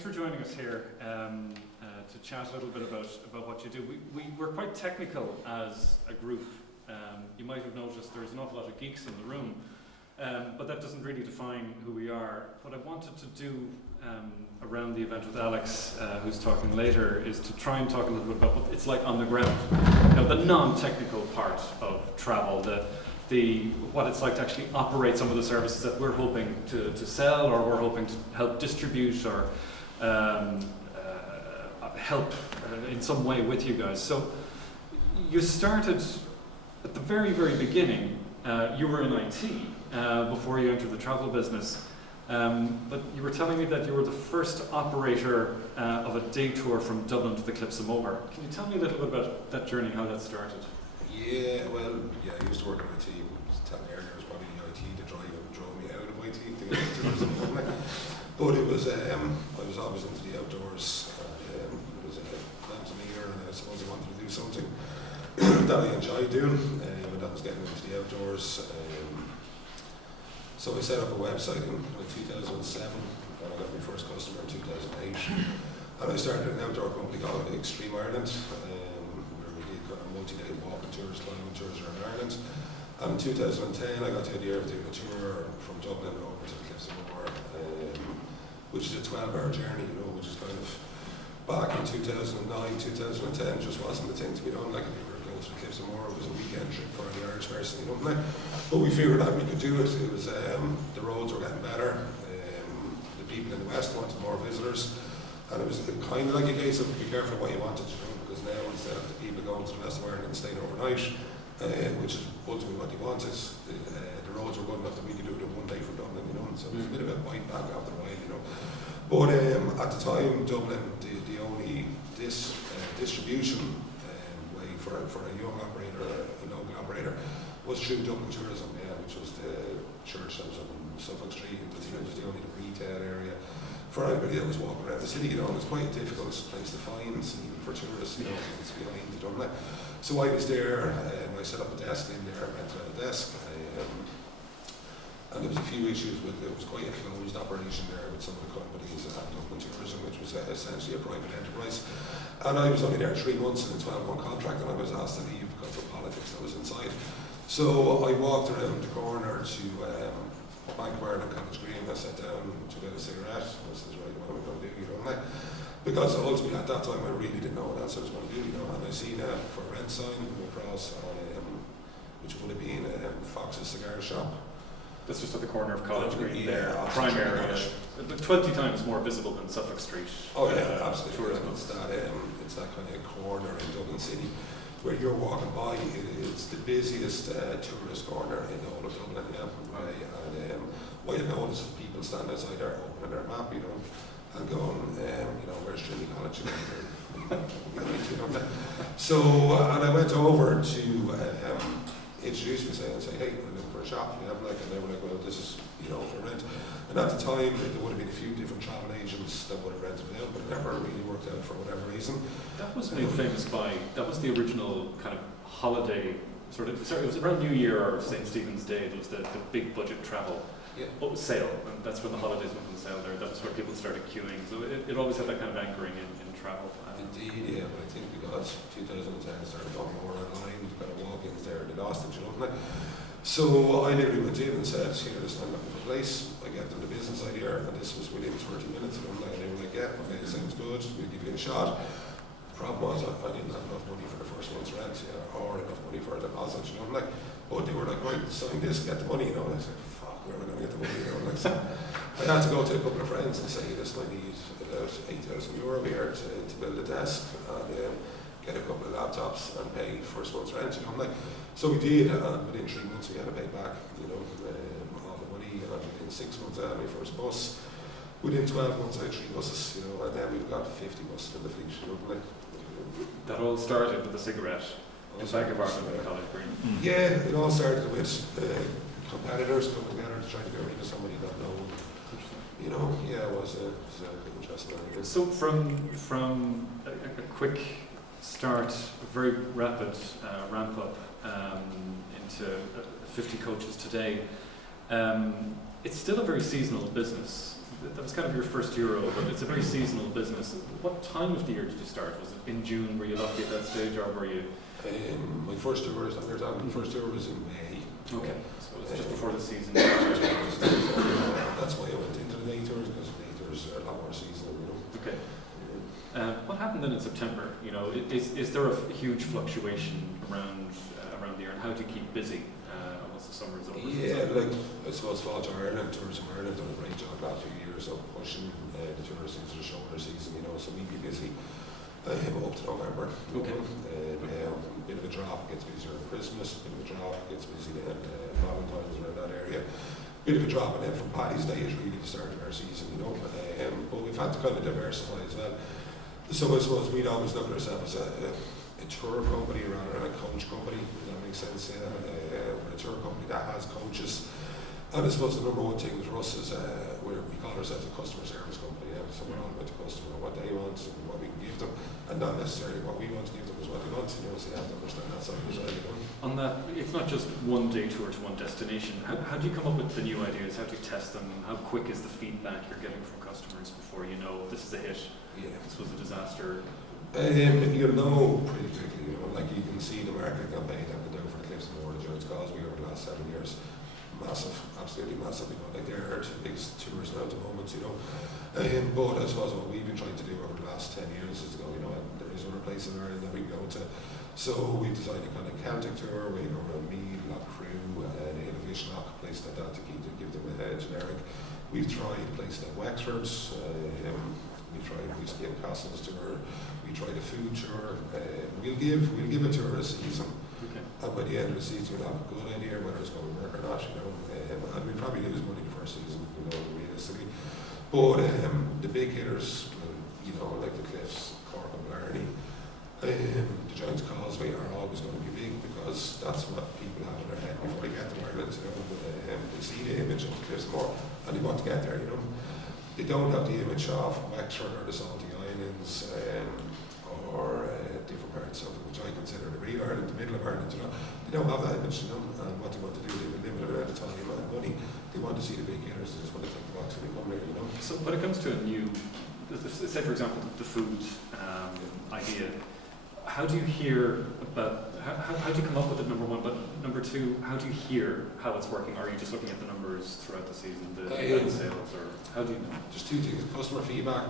Thanks for joining us here to chat a little bit about what you do. We're quite technical as a group. You might have noticed there's an awful lot of geeks in the room, but that doesn't really define who we are. What I wanted to do around the event with Alex, who's talking later, is to try and talk a little bit about what it's like on the ground. The non-technical part of travel, what it's like to actually operate some of the services that we're hoping to sell, or we're hoping to help distribute, or help in some way with you guys. So you started at the very, very beginning. You were in IT before you entered the travel business. But you were telling me that you were the first operator of a day tour from Dublin to the Cliffs of Moher. Can you tell me a little bit about that journey, how that started? Yeah, I used to work in IT. I was telling you earlier, it was probably the IT that drove me out of IT to get into tourism. But it was, I was always into the outdoors. It was a mountaineer, and I suppose I wanted to do something that I enjoyed doing, and that was getting into the outdoors. So I set up a website in 2007, and I got my first customer in 2008. And I started an outdoor company called Extreme Ireland, where we did kind of multi-day walking tours, climbing tours around Ireland. And in 2010, I got the idea of doing a tour from Dublin over to the Cliffs of Moher, which is a 12-hour journey, which is kind of back in 2009, 2010, just wasn't the thing to be done. Like, if you were going to the Cliffs of Moher, it was a weekend trip for the Irish person, But we figured out we could do it. It was, the roads were getting better, the people in the west wanted more visitors, and it was kind of like a case of be careful what you wanted, because now instead of the people going to the west of Ireland and staying overnight, which is ultimately what they wanted, the roads were good enough that we could do it in one day from Dublin, so it was a bit of a bite back after a while, But at the time, Dublin, the only distribution way for a young operator, a local operator, was through Dublin Tourism, which was the church that was on Suffolk Street. It was the only retail area for anybody that was walking around the city. It's quite a difficult place to find, even for tourists. It's behind the Dublin. So I was there, I set up a desk in there, rented out a desk, and there was a few issues with it. Was quite a closed operation there with some of the companies that had Dublin Tourism, which was essentially a private enterprise. And I was only there 3 months in a 12-month contract, and I was asked to leave because of politics that was inside. So I walked around the corner to Bank of Ireland, College Green. I sat down, took out a cigarette. I said, right, what am I going to do? Because ultimately at that time I really didn't know what else I was going to do. And I seen a for rent sign across, which would have been Fox's cigar shop. That's just at the corner of College Green there, prime area. 20 times more visible than Suffolk Street. Oh yeah, absolutely. It's that kind of corner in Dublin City where you're walking by. It's the busiest tourist corner in the whole of Dublin. And what you notice is people stand outside there opening their map, and going, where's Trinity College? So, and I went over to introduce myself and say, hey, I'm looking for a shop. And they were like, well, this is, for rent. And at the time, there would have been a few different travel agents that would have rented it out, but it never really worked out for whatever reason. That was made famous that was the original kind of holiday, it was around New Year or St. Stephen's Day. It was the big budget travel sale, and that's when the holidays went on sale there. That's where people started queuing. So it always had that kind of anchoring in travel. Indeed, but I think because 2010 started going more online, kind of walk-ins there, they lost it, So I literally went in and said, listen, I'm looking for a place. I gave them the business idea, and this was within 30 minutes of them. And they were like, yeah, okay, sounds good, we'll give you a shot. The problem was I didn't have enough money for the first month's rent, or enough money for a deposit, But they were like, right, sign this, get the money, And I said, fuck, where am I going to get the money, So I had to go to a couple of friends and say, listen, I need about €8,000 here to build a desk, and get a couple of laptops and pay first month's rent, So we did, and within 3 months we had to pay back, all the money, and within 6 months I had my first bus. Within 12 months I had 3 buses, and then we've got 50 buses in the fleet, That all started with a cigarette in Bank of Ireland and College Green. Yeah, it all started with competitors coming together to try to get rid of somebody that known. It was a interesting idea. So from a quick start, a very rapid ramp up into 50 coaches today, it's still a very seasonal business. that was kind of your first Euro, but it's a very seasonal business. What time of the year did you start? Was it in June? Were you lucky at that stage, or were you? My first tour was, my first tour was in May. Okay, so it was just before the season. That's why I went into the Daytours, because Daytours are a lot more seasonal, you know. Okay. What happened then in September? You know, is there a huge fluctuation around the year, and how do you keep busy once the summer is over? Yeah, like I suppose Fáilte Ireland, Tourism Ireland done a great job the last few years of pushing the tourists into the shoulder season, you know, so we be busy up to November. Okay. Bit of a drop, gets busier at Christmas, bit of a drop, gets busy then Valentine's around that area. Bit of a drop, and then from Paddy's Day is really the start of our season, you know. But we've had to kind of diversify as well. So I suppose we'd always look at ourselves as a tour company rather than a coach company, if that makes sense. We're a tour company that has coaches. And I suppose the number one thing for us is we call ourselves a customer service company. Yeah? So we're all about the customer, what they want and what we can give them, and not necessarily what we want to give them is what they want. You know, so you have to understand that side as well. You know? On that, it's not just one day tour to one destination. How do you come up with the new ideas? How do you test them? How quick is the feedback you're getting from customers before you know this is a hit? Yeah. This was a disaster. You know pretty quickly. You know, like you can see the marketing campaign that we've done for Cliffs and Moor and Jones Causeway over the last 7 years. Massive, absolutely massive. You know, like they're our two biggest tours now at the moment, you know. But I suppose what we've been trying to do over the last 10 years is to go, you know, there is other places in Ireland that we can go to. So we've designed a kind of Celtic tour, we go around Meath, Lough Crew, Innovation Lock, places like that to give them a generic. We've tried places like Wexford, we tried Whiskey and Castles tour, we tried a food tour. We'll give a tour a season. Okay. And by the end of the season, we'll have a good idea whether it's going to work or not, you know. And we'll probably lose money the first season, you know, realistically. But the big hitters, you know, like the Cliffs, Cork and Blarney, the Giants Causeway are always going to be big because that's what people have in their head before they get to Ireland, you know. They see the image of the Cliffs more and they want to get there, you know. They don't have the image of Wexford or the Salty Islands or different parts of it, which I consider the real Ireland, the middle of Ireland, you know. They don't have that image, you know, and what they want to do, they have a limited amount of time and money. They want to see the big hitters, they just want to take the box when they come there, you know. So when it comes to a new, say for example, the food idea, how do you hear about, how do you come up with it, number one, but number two, how do you hear how it's working? Are you just looking at the numbers throughout the season, the sales, or how do you know? Just two things. Customer feedback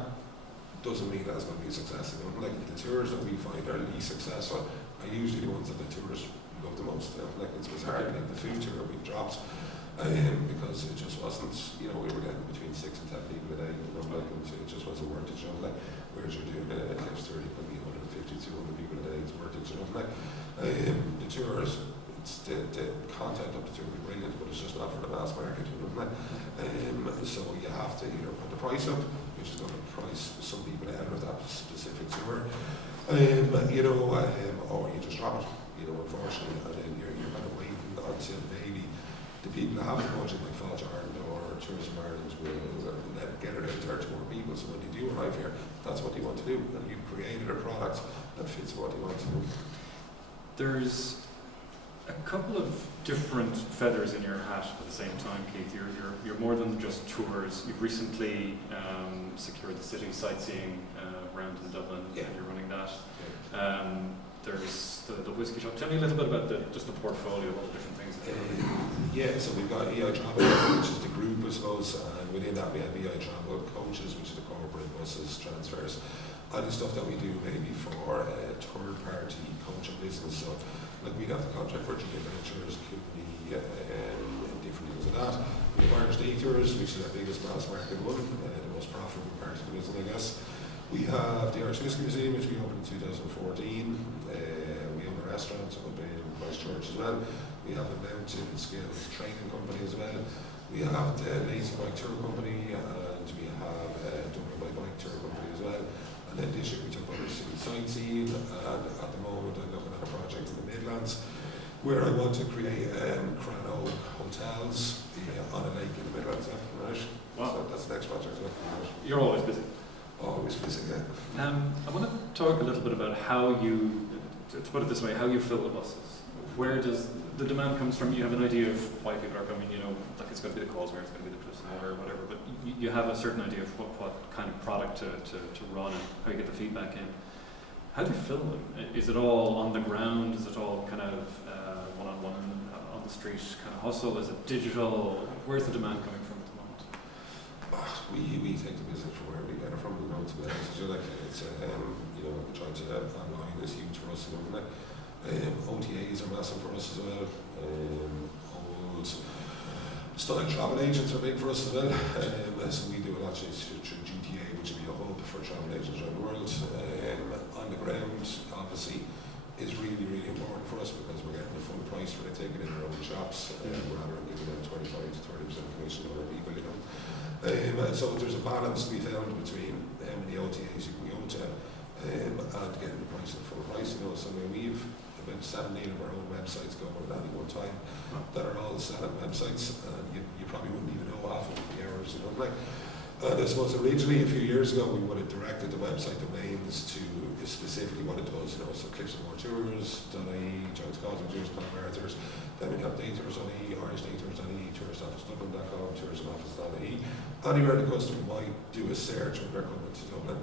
doesn't mean that it's going to be a success. You know? Like the tours that we find are least successful are usually the ones that the tourists love the most. You know? Like it's hard, like the food tour we've dropped because it just wasn't, you know, we were getting between 6 and 10 people a day, you know, like it just wasn't worth it, you know, like whereas you're doing a Cliffs tour, you could be 150, 200 people a day, it's worth it, you know, like the tours, it's the content of the tour will be brilliant, but it's just not for the mass market, you know, like, so you have to either put the price up, which is going to price some people ahead of that specific tour, you know, or you just drop it, you know, unfortunately, and then you're kind of waiting until maybe the people that have a budget like Fáilte Ireland or Tourism Ireland will get it out there to more people, so when they do arrive here, that's what they want to do, and you've created a product that fits what they want to do. There's a couple of different feathers in your hat at the same time, Keith. You're more than just tours. You've recently secured the city sightseeing round in Dublin, and you're running that. There's the whisky shop. Tell me a little bit about just the portfolio of all the different things that you're running. Yeah, so we've got EI Travel, which is the group, I suppose, and within that we have EI Travel Coaches, which is the corporate buses, transfers, and the stuff that we do maybe for third-party coaching business. So, like we'd have the contract for GA Ventures, Cooney, different things like that. We have Irish Daytours, which is our biggest mass market one, the most profitable part of the business, I guess. We have the Irish Whisky Museum, which we opened in 2014. We own a restaurant up in Christchurch as well. We have a mountain skills training company as well. We have the Lazy Bike Tour Company, and we have Dublin by Bike Tour Company as well. And then this year we took over City Sightseeing, and at the moment I'm looking at a project in the Midlands where I want to create Crano hotels on a lake in the Midlands. Right? Wow. So that's the next project. Right? You're always busy. Always busy, yeah. I want to talk a little bit about how you, to put it this way, how you fill the buses. where does the demand comes from? You have an idea of why people are coming, like it's going to be the Causeway, it's going to be the Cliffs of Moher or whatever, but you have a certain idea of what kind of product to run and how you get the feedback in. How do you film them? Is it all on the ground? Is it all kind of one-on-one on the street kind of hustle? Is it digital? Where's the demand coming from at the moment? We take the business from where we get it from, to be honest with you. Like, it's, trying to online is huge for us, like, OTAs are massive for us as well. Old style travel agents are big for us as well. So we do a lot through GTA, which will be a hub for travel agents around the world. On the ground, obviously, is really, really important for us because we're getting the full price for the ticket in our own shops, rather than giving them 25 to 30% commission on other people, so there's a balance to be found between how many OTAs you can go to and getting the price at full price, So we've about 17 of our own websites going at any one time that are all selling websites, and you probably wouldn't even know half of the hours, like. And I suppose originally, a few years ago, we would have directed the website domains to specifically what it does, so Cliffs of Moher Tours.ie, Jones Causeway Tours, Converters, then we have Daytours.ie, Irish Daytours.ie, touristofficedublin.com, tourismoffice.ie. Anywhere the customer might do a search when they're coming to Dublin,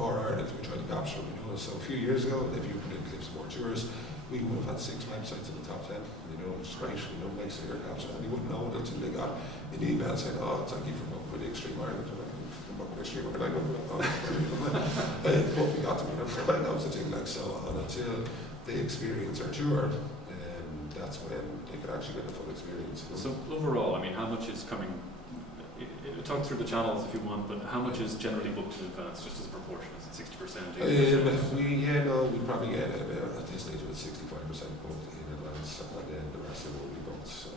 or Ireland, we try to capture them, So a few years ago, if you put in Cliffs of Moher Tours, we would have had 6 websites in the top 10, which is great, like, so you're capturing, and you wouldn't know it until they got an email saying, thank you for booking with Extreme Ireland, but we got them, so that was the thing, like, so, and until they experience our tour, that's when they could actually get the full experience. So overall, how much is coming? Talk through the channels if you want, but how much is generally booked in advance, just as a proportion? Is it 60%? We probably get at this stage about 65% booked in advance, and then the rest of it will be booked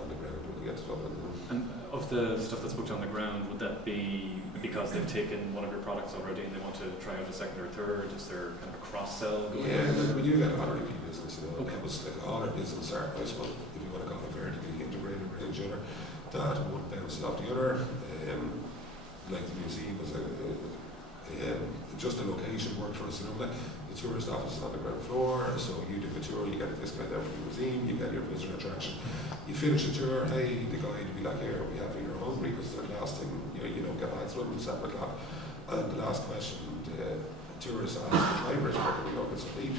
on the ground when we get to Dublin. And of the stuff that's booked on the ground, would that be because they've taken one of your products already and they want to try out a second or third? Is there kind of a cross-sell going on? We do get a lot of repeat business, Okay. It was like all our business are, I suppose, if you want to call it vertically integrated with each other, that one bounces off the other. Like the museum was just the location worked for us. The tourist office is on the ground floor, so you do the tour, you get a discount there for the museum, you get your visitor attraction. You finish the tour, hey, the guide will be like, here, we have your hungry, because the last thing, you don't get back to them at 7 o'clock. And the last question, the tourist asked the drivers, where can we go get some meat,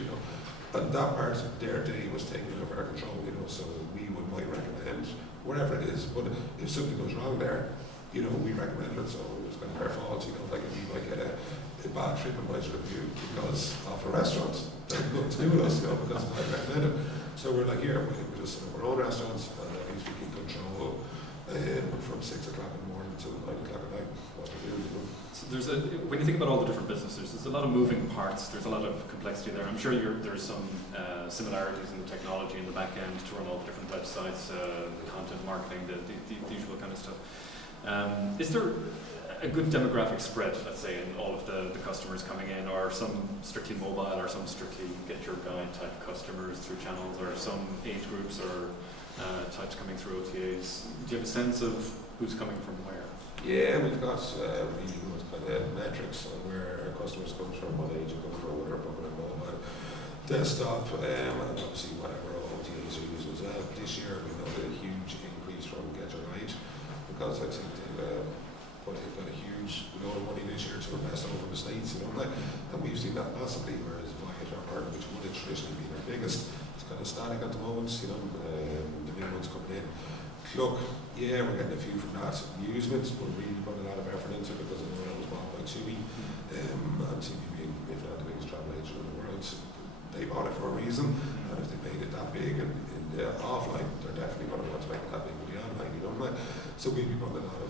And that part of their day was taken out of our control, so we might recommend wherever it is, but if something goes wrong there, we recommend it, so it's kind of our fault, like if you might get a bad TripAdvisor review because of a restaurant, that has nothing to do with us, because I recommend it. So we're like, here, we just set up our own restaurants, and at least we can control from 6 o'clock in the morning till 9 o'clock at night what we're doing. So when you think about all the different businesses, there's a lot of moving parts, there's a lot of complexity there. I'm sure there's some similarities in the technology in the back end to run all the different websites, content marketing, the usual kind of stuff. Is there a good demographic spread, let's say, in all of the customers coming in, or some strictly mobile, or some strictly get your guide type customers through channels, or some age groups or types coming through OTAs? Do you have a sense of who's coming from where? Yeah, we've got really good kind of metrics on where our customers come from, what age they come from, whether they're booking a mobile, desktop, and obviously whatever OTAs are using as well. This year we've had a huge increase from Get Your Guide, because I think they've got a huge load of money this year to invest over the States, and we've seen that massively, whereas Viator, which would have traditionally been our biggest, it's kind of static at the moment, the new ones coming in. Look, yeah, we're getting a few from that. Amusements, we're really putting a lot of effort into, because I know that was bought by TUI, and TUI being, if not the biggest travel agent in the world, they bought it for a reason, and if they made it that big in the offline, they're definitely going to want to make it that big with the online, So we'll be putting a lot of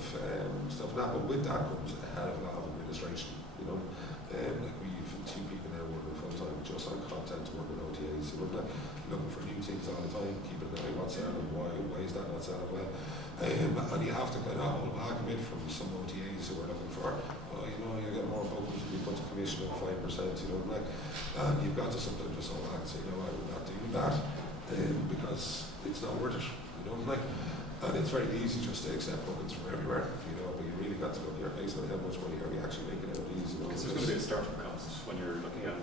stuff on that, but with that comes a hell of a lot of administration, like we've 2 people now working full-time just on content, working with OTAs, looking for new things all the time, keeping an eye what's selling, why is that not selling well, and you have to kind of hold back a bit from some OTAs who are looking for, you get more bookings, we put the commission at 5%, and you've got to sometimes just hold back and say, I would not do that, because it's not worth it, and it's very easy just to accept bookings from everywhere, but you really got to look at your case and how much money are we actually making out of these. Because there's going to be a startup cost when you're looking at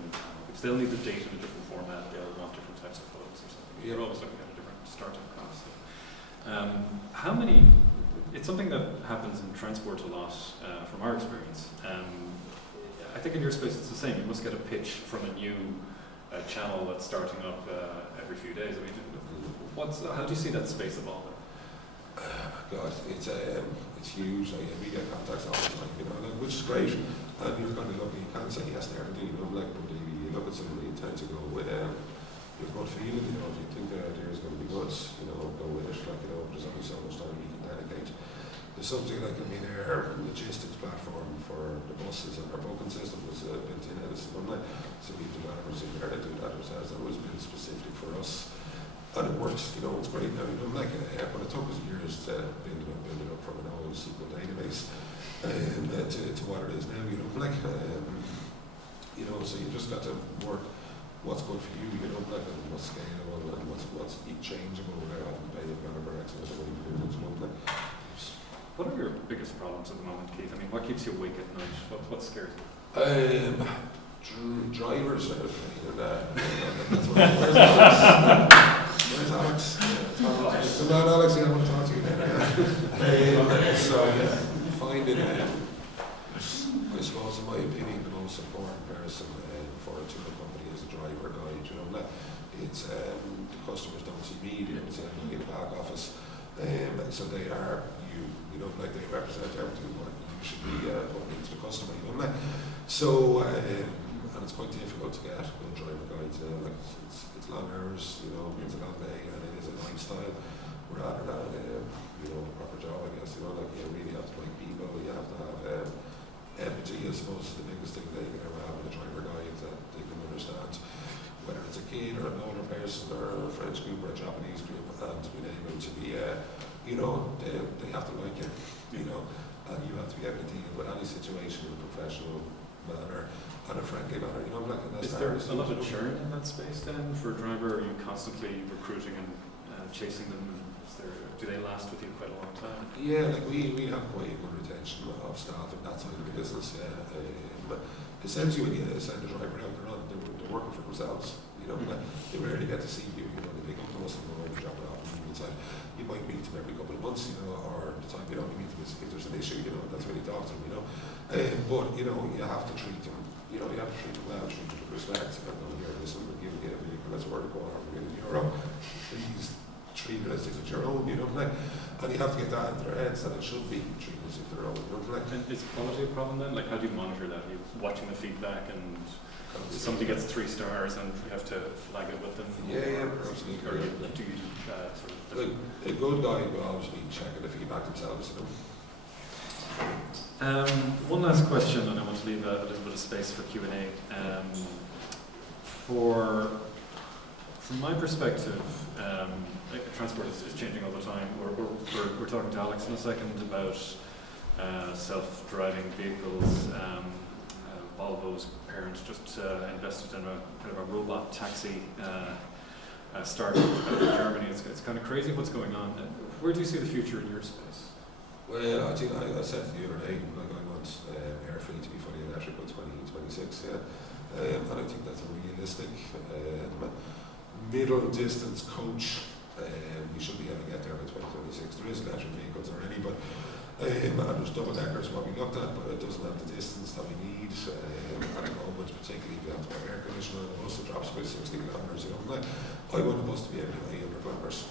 groups. They'll need the data in a different format. They'll want different types of photos or something. You're always looking at a different startup cost. So. How many? It's something that happens in transport a lot from our experience. I think in your space it's the same. You must get a pitch from a new channel that's starting up every few days. I mean, how do you see that space evolving? God, it's huge. We get contacts all the time, like, which is great. And you're kind of lucky. You can't say yes to everything, like, but you look at somebody, you tend to go with your gut feeling. If you think the idea is going to be good, go with it. Like, there's only so much time you can dedicate. There's something like, our logistics platform for the buses and our booking system was built in out of Sunlight. So we have developers in there that do that ourselves. That was built specific for us. And it works, it's great now, but it took us years to build it up from an old SQL database to what it is now, so you just got to work what's good for you, and what's scalable and what's changeable without having to pay a developer X amount of money for it. What are your biggest problems at the moment, Keith? I mean, what keeps you awake at night? What scares you? Drivers are that's what where's Alex? Come on, Alex, I want to talk to you now. So, finding, I suppose, in my opinion, the most important person for a tour company is the driver guide. It's the customers don't see me, they don't see anything in the back office. So they are you. They represent everything what you should be putting into the customer. So, and it's quite difficult to get good driver guides. It's long hours, it's a long day, and it is a lifestyle rather than a proper job, I guess. You really have to like people. You have to have empathy, I suppose, is the biggest thing that you can ever have in a driver guide, that they can understand whether it's a kid or an older person or a French group or a Japanese group, and being able to be, they have to like it, and you have to be able to deal with any situation in a professional manner and a friendly manner. Is there a lot of churn in that space then for a driver? Are you constantly recruiting and chasing them? Do they last with you quite a long time? Yeah, we have quite a good retention of staff in that side of the business. But essentially, when you send a driver out, they're working for themselves. They rarely get to see you. They come to us and go over, drop it off, and inside. You might meet them every couple of months, or the time you don't meet them is if there's an issue. That's when you talk to them. But you have to treat them. You have to treat them well, treat them with respect. Listen, we're giving you a vehicle that's worth €1 please treat it as if it's your own, and you have to get that into their heads that it should be treated as if they're own. And is quality a problem then? How do you monitor that? Are you watching the feedback, and somebody gets 3 stars and you have to flag it with them? Yeah, absolutely. Or do you a good guy will always be checking the feedback themselves. One last question, and I want to leave a little bit of space for Q&A. From my perspective, transport is changing all the time. We're talking to Alex in a second about self-driving vehicles. Volvo's parent just invested in a kind of a robot taxi startup out of Germany. It's kind of crazy what's going on. Where do you see the future in your space? Well, I think I said the other day, I want air fleet to be fully electric by 2026, and I think that's a realistic middle distance coach. We should be able to get there by 2026. There is electric vehicles already, but and there's double deckers what we looked at, but it doesn't have the distance that we need at the moment, particularly if you have to put air conditioner on the bus that drops by 60 kilometres. I want the bus to be able to do 800 kilometres.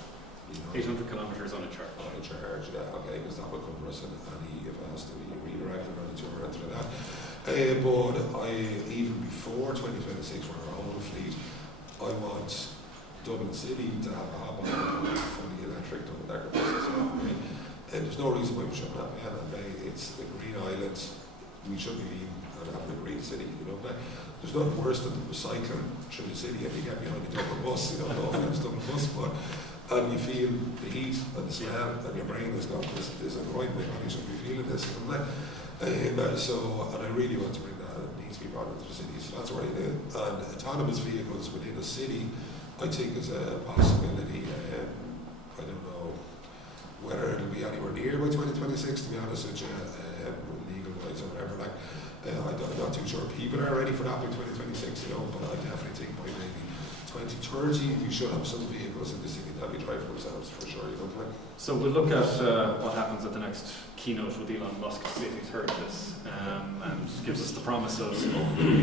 800 kilometres on a charge. On a charge, yeah, okay, because that will cover us in any if it has to be redirected on a tour or anything like that. But even before 2026 for our own fleet, I want Dublin City to have a hop on fully electric double decker buses. And there's no reason why we shouldn't have it. It's a green island. We should be leading and having a green city. There's nothing worse than recycling through the city and you get behind the double bus. No offense, double bus, but and you feel the heat and the smell, and your brain has got this annoying. My body should be feeling this. And I really want to bring that. It needs to be brought into the city. So that's what I do. And autonomous vehicles within a city, I think, is a possibility. I don't know whether it'll be anywhere near by 2026, to be honest with you, legal wise or whatever. I don't not too sure people are ready for that by 2026, you know, but I definitely think by maybe 2030 you should have some vehicles in the city that will drive themselves for sure, you know what I mean? So we'll look at what happens at the next keynote with Elon Musk to see if he's heard of this, and gives us the promise of